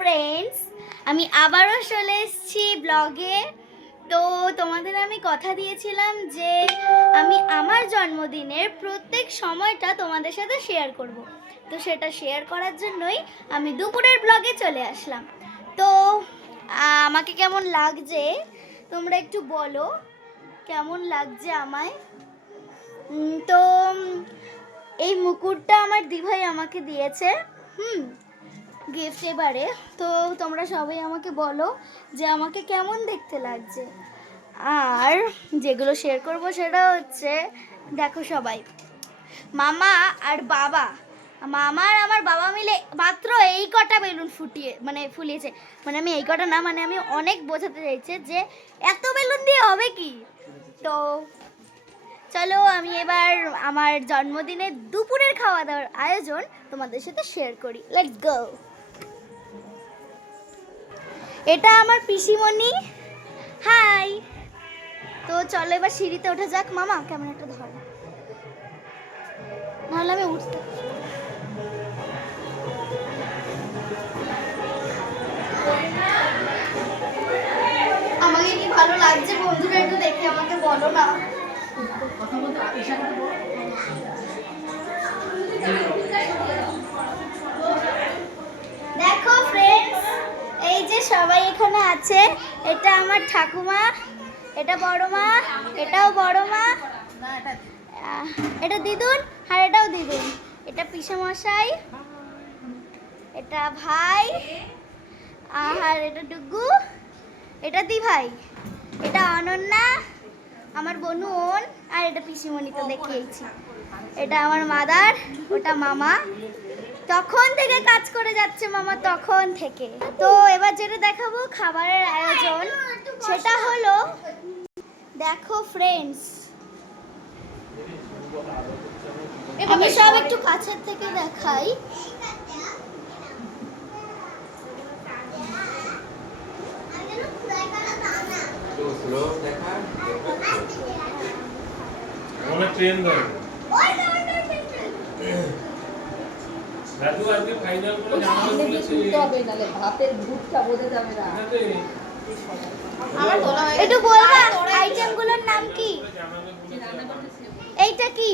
Friends আমি আবারও চলে এসেছি ব্লগে। তো তোমাদের আমি কথা দিয়েছিলাম যে আমি আমার জন্মদিনের প্রত্যেক সময়টা তোমাদের সাথে শেয়ার করব। তো সেটা শেয়ার করার জন্যই আমি দুপুরের ব্লগে চলে আসলাম। তো আমাকে কেমন লাগছে? তোমরা একটু বলো, কেমন লাগছে আমায়? তো, এই মুকুটটা আমার দিভাই আমাকে দিয়েছে। হুম গিফট এবারে, তো তোমরা সবাই আমাকে বলো যে আমাকে কেমন দেখতে লাগছে। আর যেগুলো শেয়ার করব সেটা হচ্ছে, দেখো সবাই, মামা আর বাবা। মামা আর আমার বাবা মিলে মাত্র এই কটা বেলুন ফুটিয়ে মানে ফুলিয়েছে। মানে আমি এই কটা না মানে আমি অনেক বোঝাতে চাইছে যে এত বেলুন দিয়ে হবে কি? তো চলো আমি এবার আমার জন্মদিনের দুপুরের খাওয়া দাওয়ার আয়োজন তোমাদের সাথে শেয়ার করি। লেটস গো এটা আমার পিসিমণি। হাই। তো চলো এবার সিঁড়িতে ওঠা যাক। মামা কেমন ক্যামেরাটা ধর। নাহলে আমি উঠতে আমাকে কি ভালো লাগছে? বন্ধুরা একটু দেখে আমাকে বলো না। দেখো ফ্রেন্ডস এই যে সবাই এখানে আছে। এটা আমার ঠাকুমা, এটা বড় মা এটাও বড় মা এটা দিদুন আর এটাও দিদুন। এটা পিসামশাই, এটা ভাই, আর এটা ডুগু, এটা দি ভাই এটা অনন্যা, আমার বোন আর এটা পিসিমণি তো দেখিয়েছি। এটা আমার মাদার, ওটা মামা। তখন থেকে কাজ করে যাচ্ছে মামা তখন থেকে। তো এবার যেটা দেখাবো খাবারের আয়োজন সেটা হলো দেখো ফ্রেন্ডস আমি সব একটু কাছের থেকে দেখাই। অনেক ট্রেন ধরে। রাজু আজকে ফাইনাল করে বলেছে হবে ভাতের বোঝা যাবে না। আমার তোলা হয়ে একটু বলবা আইটেমগুলোর নাম কি? এইটা কি?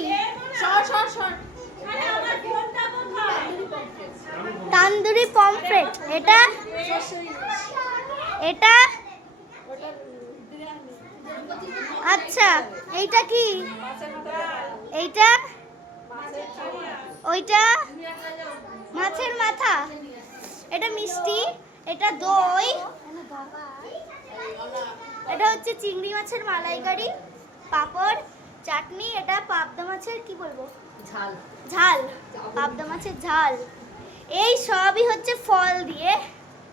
সর সর সর। তান্দুরি পমফ্রেট এটা? এটা? আচ্ছা এইটা কি? এইটা? ওইটা মাছের মাথা। এটা মিষ্টি এটা দই এটা হচ্ছে চিংড়ি মাছের মালাইকারি পাঁপড় চাটনি এটা পাবদা মাছের কি বলব? ঝাল। ঝাল পাবদা মাছের ঝাল। এই সবই হচ্ছে ফল দিয়ে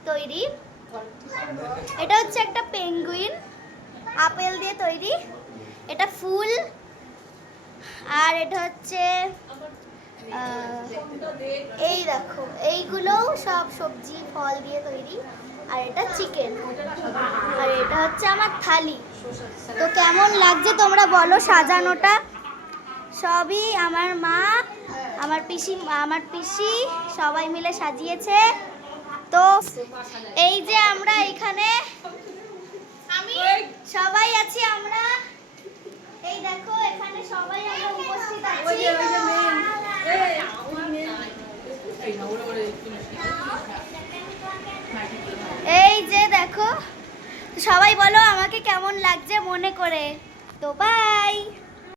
তৈরি। এটা হচ্ছে একটা পেঙ্গুইন আপেল দিয়ে তৈরি। এটা ফুল আর এটা হচ্ছে এই দেখো, এইগুলো সব সবজি, ফল দিয়ে তৈরি। আর এটা চিকেন আর এটা হচ্ছে আমার থালি। তো কেমন লাগছে তোমরা বলো সাজানোটা? সবই আমার মা, আমার পিসি আমার পিসি সবাই মিলে সাজিয়েছে। তো এই যে আমরা এখানে, আমি সবাই আছি আমরা। এই দেখো, এখানে সবাই আমরা উপস্থিত আছি এই যে দেখো সবাই বলো আমাকে কেমন লাগছে মনে করে। তো বাই